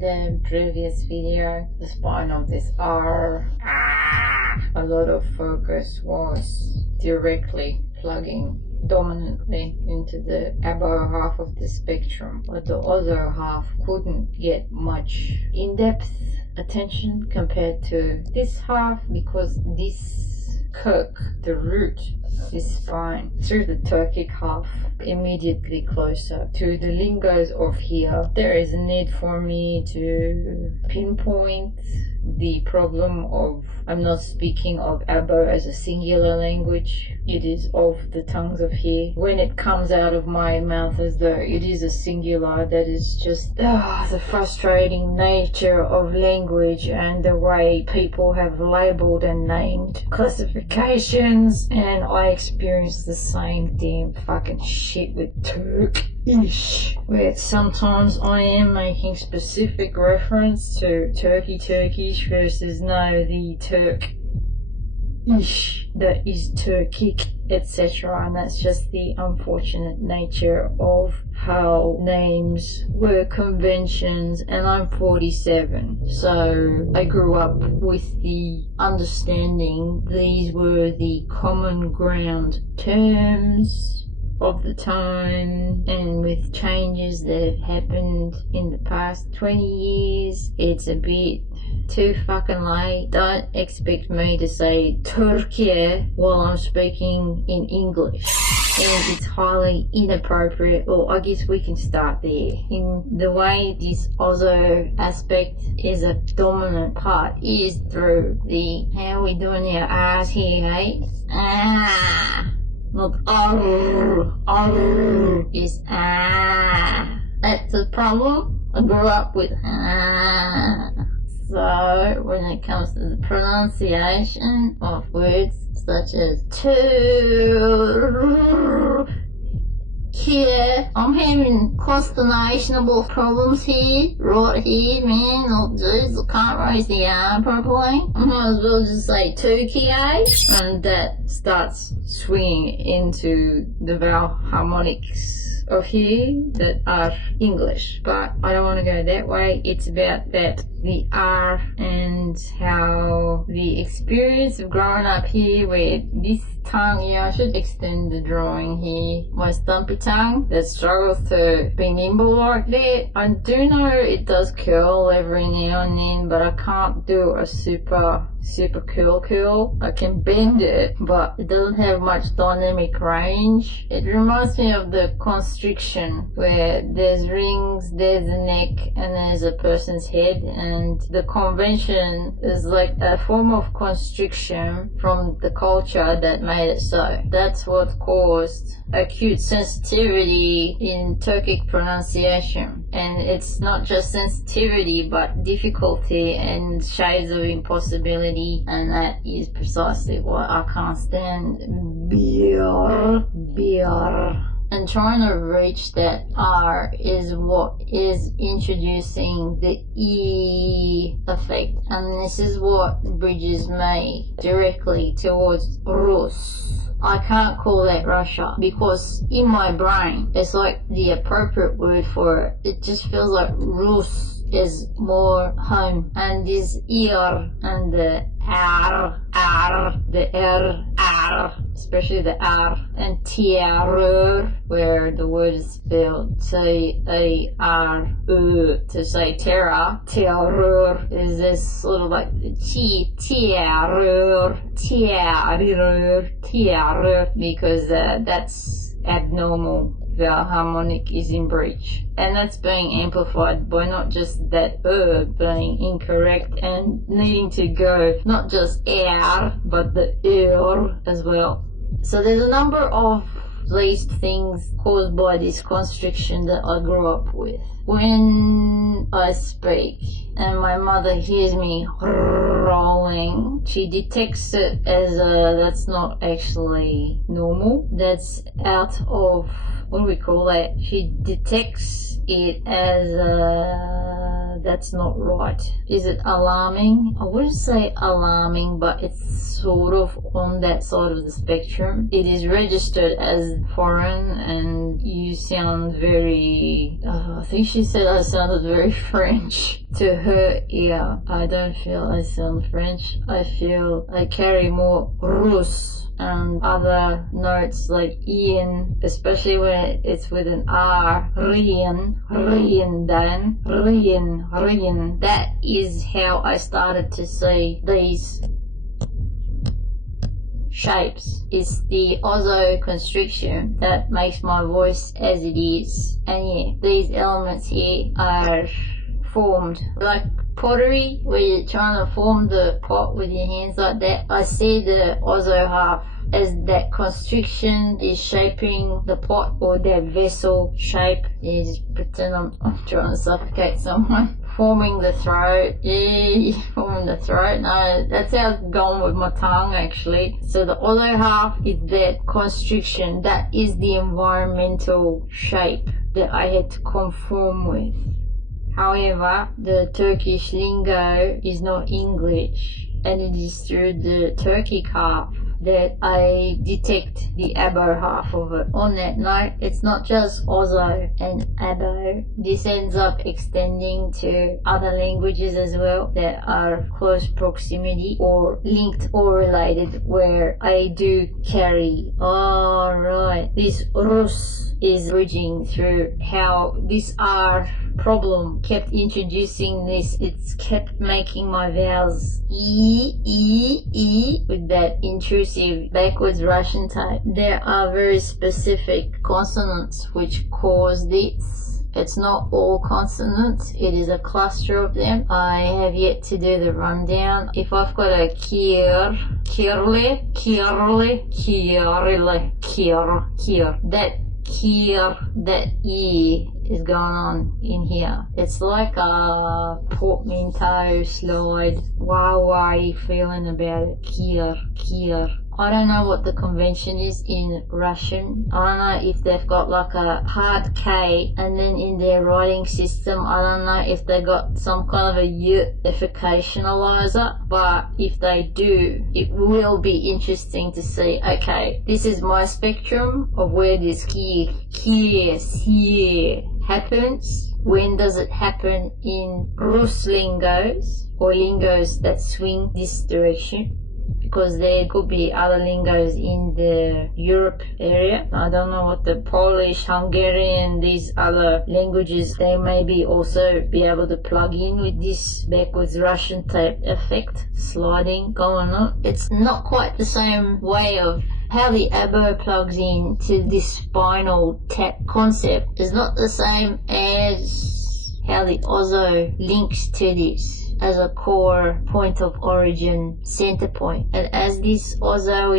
the previous video, the spine of this R, a lot of focus was directly plugging dominantly into the above half of the spectrum, but the other half couldn't get much in-depth attention compared to this half, because this kirk, the root, this spine through the turkic half, immediately closer to the lingos of here. There is a need for me to pinpoint the problem of, I'm not speaking of Abo as a singular language, it is of the tongues of here. When it comes out of my mouth as though it is a singular, that is just the frustrating nature of language and the way people have labelled and named classifications, and I experience the same damn fucking shit with Türkish, where sometimes I am making specific reference to Turkish versus no, the Turkish that is turkic, etc. And that's just the unfortunate nature of how names were conventions. And I'm 47, so I grew up with the understanding these were the common ground terms of the time, and with changes that have happened in the past 20 years, it's a bit too fucking late. Don't expect me to say Turkey while I'm speaking in English, and it's highly inappropriate. Well, I guess we can start there. In the way this OZO aspect is a dominant part is through the, how are we doing our R's here, hey? Not is That's the problem. I grew up with So when it comes to the pronunciation of words such as I'm having consternationable problems here, right here, man. Oh, jeez, I can't raise the arm properly. I might as well just say Turkey, and that starts swinging into the vowel harmonics of here that are English. But I don't want to go that way. It's about that, the R, and how the experience of growing up here where this tongue, I should extend the drawing here, my stumpy tongue that struggles to be nimble like that. I do know it does curl every now and then, but I can't do a super curl. I can bend it, but it doesn't have much dynamic range. It reminds me of the constriction, where there's rings, there's a neck, and there's a person's head, and the convention is like a form of constriction from the culture that made it so. That's what caused acute sensitivity in Turkic pronunciation. And it's not just sensitivity, but difficulty and shades of impossibility, and that is precisely why I can't stand beer. And trying to reach that R is what is introducing the E effect, and this is what bridges me directly towards Rus. I can't call that Russia, because in my brain it's like the appropriate word for it. It just feels like Rus is more home, and this ear and the R, the R, especially the R, and terror, where the word is spelled T-A-R-U, to say terror is this sort of like terror, because that's abnormal. The harmonic is in breach, and that's being amplified by not just that being incorrect and needing to go not just air but the ear as well. So there's a number of these things caused by this constriction that I grew up with. When I speak and my mother hears me rolling, she detects it as that's not actually normal. That's out of, what do we call that? She detects it as that's not right. Is it alarming? I wouldn't say alarming, but it's sort of on that side of the spectrum. It is registered as foreign and you sound very, I think she said I sounded very French to her ear. I don't feel I sound French. I feel I carry more Rus and other notes like Ian, especially when it's with an R. Rien, Rien, Dan, Rien, Rien. That is how I started to see these shapes. It's the OZO constriction that makes my voice as it is. And yeah, these elements here are formed like pottery, where you're trying to form the pot with your hands like that. I see the OZO half as that constriction is shaping the pot or that vessel shape. You just pretend I'm trying to suffocate someone. Forming the throat. Yeah, forming the throat. No, that's how it's gone with my tongue actually. So the OZO half is that constriction. That is the environmental shape that I had to conform with. However, the Turkish lingo is not English, and it is through the turkic half that I detect the abo half of it. On that note, it's not just OZO and abo. This ends up extending to other languages as well that are close proximity or linked or related, where I do carry, alright, this Rus is bridging through how this R problem kept introducing this. It's kept making my vowels E with that intrusive backwards Russian type. There are very specific consonants which cause this. It's not all consonants, it is a cluster of them. I have yet to do the rundown. If I've got a kier, kirle, kirle, kirle, kier, that kier, that E is going on in here. It's like a portmanteau slide. Wow, are you feeling about it? Kier. I don't know what the convention is in Russian. I don't know if they've got like a hard K, and then in their writing system, I don't know if they got some kind of a unificationalizer, but if they do, it will be interesting to see, okay, this is my spectrum of where this kier happens. When does it happen in Rus lingos or lingos that swing this direction? Because there could be other lingos in the Europe area. I don't know what the Polish, Hungarian, these other languages, they maybe also be able to plug in with this backwards Russian type effect, sliding going on. It's not quite the same way of how the abo plugs in to this spinal tap concept. Is not the same as how the OZO links to this as a core point of origin, center point. And as this OZO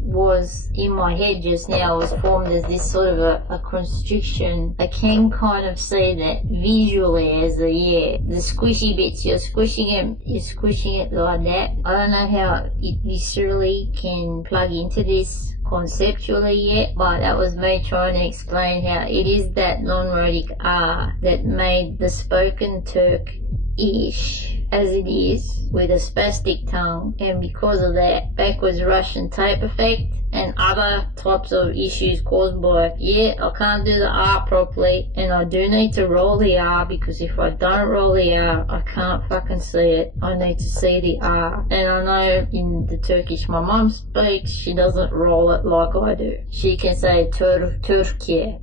was in my head just now, was formed as this sort of a constriction, I can kind of see that visually as the squishy bits, you're squishing it like that. I don't know how it viscerally can plug into this conceptually yet, but that was me trying to explain how it is that non-rhotic R that made the spoken Turk-ish as it is with a spastic tongue, and because of that backwards Russian type effect and other types of issues caused by, I can't do the R properly, and I do need to roll the R, because if I don't roll the R, I can't fucking see it. I need to see the R. And I know in the Turkish my mum speaks, she doesn't roll it like I do. She can say Türkiye.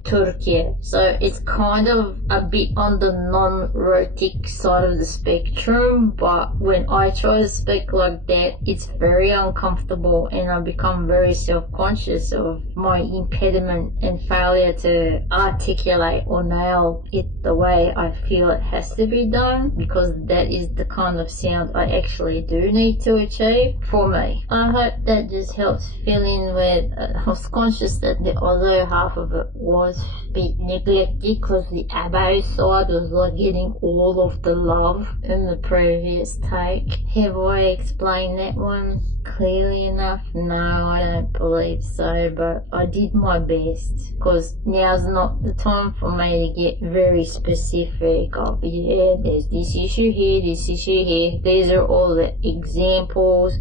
So it's kind of a bit on the non-rhotic side of the spectrum, but when I try to speak like that, it's very uncomfortable, and I become very self-conscious of my impediment and failure to articulate or nail it the way I feel it has to be done, because that is the kind of sound I actually do need to achieve for me. I hope that just helps fill in with, I was conscious that the other half of it was a bit neglected, because the abo side was like getting all of the love in the previous take. Have I explained that one clearly enough? No, I don't believe believe so, but I did my best because now's not the time for me to get very specific of, yeah, there's this issue here, this issue here. These are all the examples.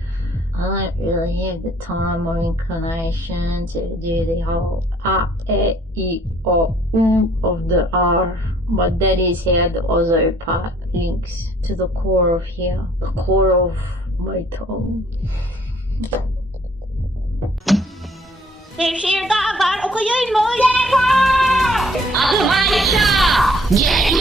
I don't really have the time or inclination to do the whole u of the R, but that is how the OZO part links to the core of here, the core of my tongue. Bir şiir daha var, okuyayım mı? Yeter! Adım Ayşe!